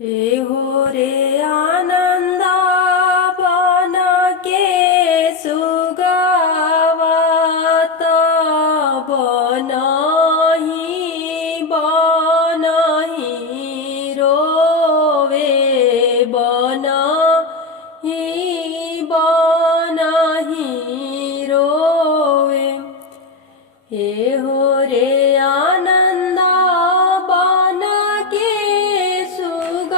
एहो रे आनंद बन के सुगावत बनहि रोवे बनहि रोवे। एहो रे आनंद बन के सुगावत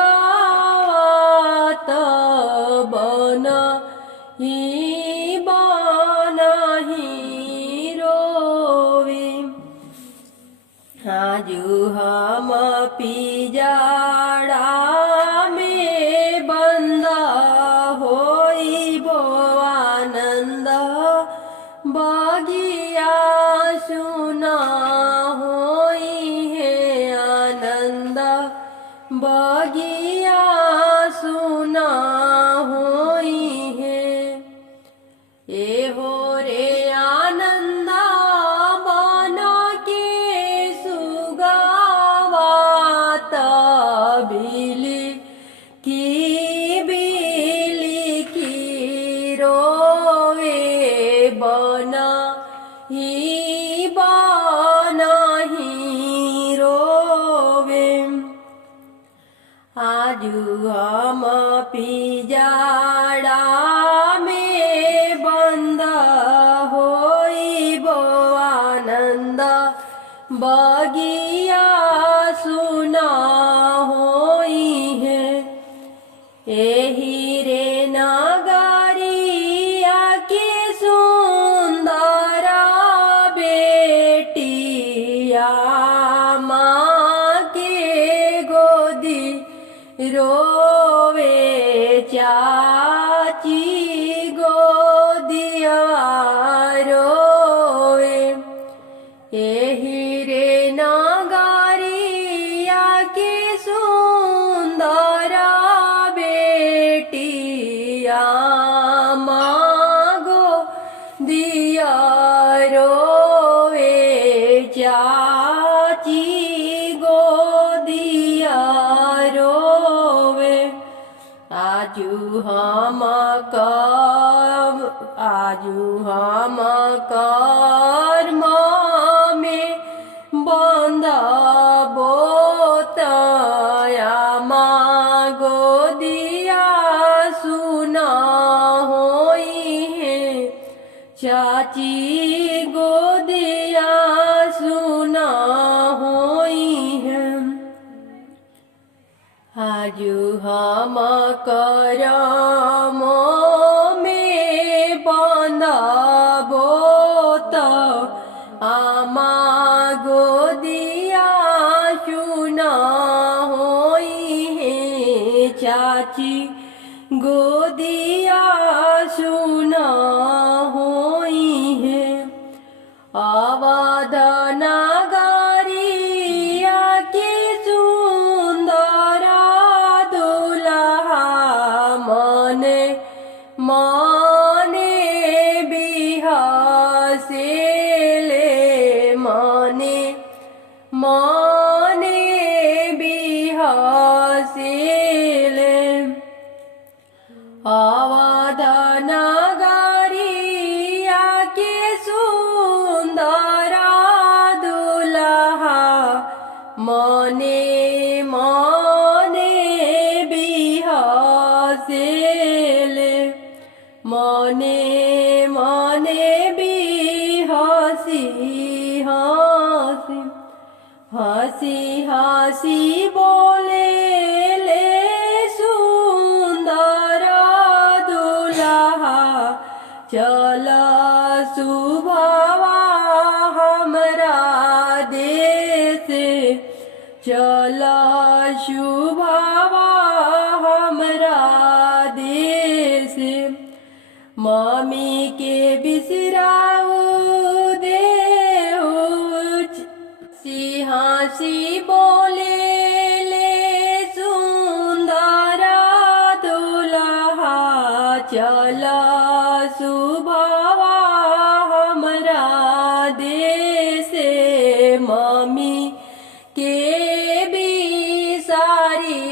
बनहि रोवे। आजु हम पिजाड़ा में बंद होइबो आनंद बगिया सुना होई है आनंद बगिया सुना होई है। एहो रे आनंद बन के सुगावत बिली की रोवे बनहि रोवे। आजु हम पिजाड़ा में बंद होइबो आनंद बगिया सुना होई है। एही रे नगरिया के सुंदर बेटिया माँ के गोदी रोवे चाची गोदिया रोवे। एही रे नगरिया के सुंदर बेटिया मागो दिया रोवे चाची गोदिया रोवे। आजु हम कर्म में बंद बोतया मागो दिया सुना होई है चाची गोदिया सुना होई है। आजु हम करम में बंद बोत आमा गोदिया सुना होई है चाची गोदिया सुना होई है। अवध नगरिया के सुंदर दुल्हा मने बिहसेले मने बिहसेले। अवध नगरिया के सुंदर दुल्हा मने बिहसेले मने बिहसी हसी बोले ले सुंदर दुल्हा चल सुभवा हमरा देश चल शुभवा हमरा देश। मम्मी के बिसराऊ देहु हसी बोले ले सुंदर दुल्हा चल सुभवा हमरा देश। मम्मी के भी सारी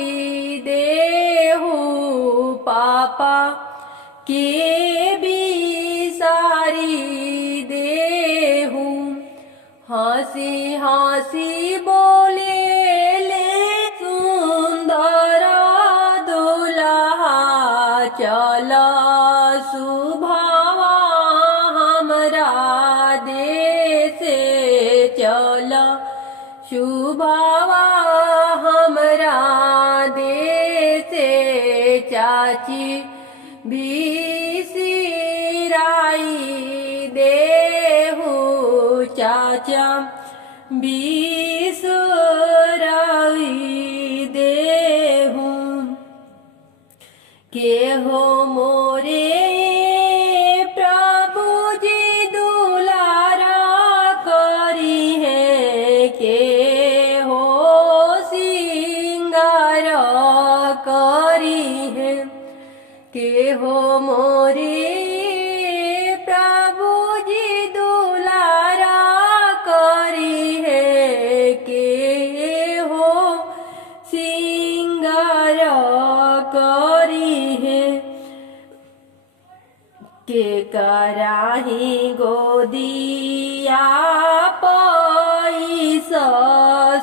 चल सुभावा हमरा देश चल शुभावा हमरा देश चाची बिसराई देहु चाचा बिसराई देहु के हो मोरे प्रभु जी दुलारा करी है के हो सिंगार करी है के हो मोरे प्रभु जी दुलारा करी है के हो सिंगार करी है के कराही गोदिया पैसा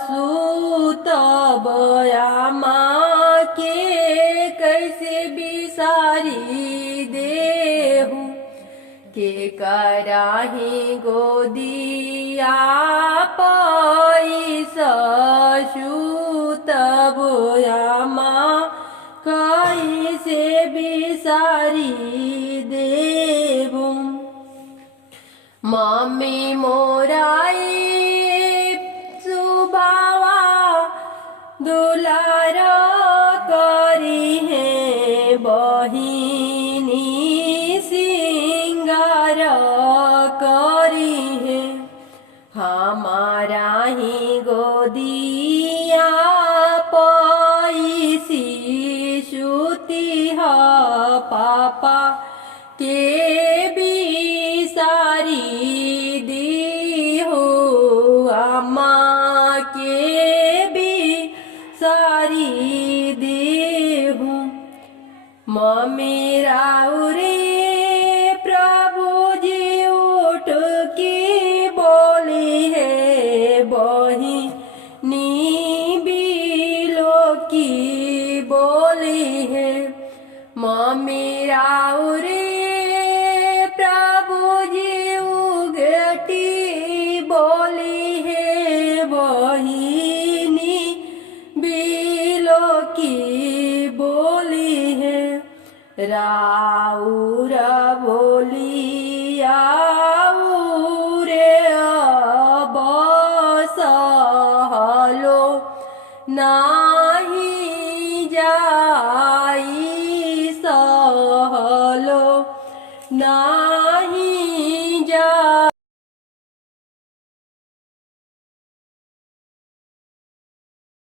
सूत बया माँ के कैसे बिसारी देहु के कराही गोदिया पैसा सूत बया माँ कैसे बिसारी देबु मम्मी मोराई सुबावा दुलार करी है बहिनी सिंगार करी है हमारा ही गोदिया पैसी सुती हा पापा के बिसारी दी हो अम्मा के बिसारी दी हूँ मम्मी राउरी प्रभु जी उठ की बोली है बहिनी बिलो की बोली है मम्मी राउरी प्रभु जी उगटी बोली है बहिनी बिलो की बोली है राउर बोली आउरे बसहलो नाही जाई सहलो नाही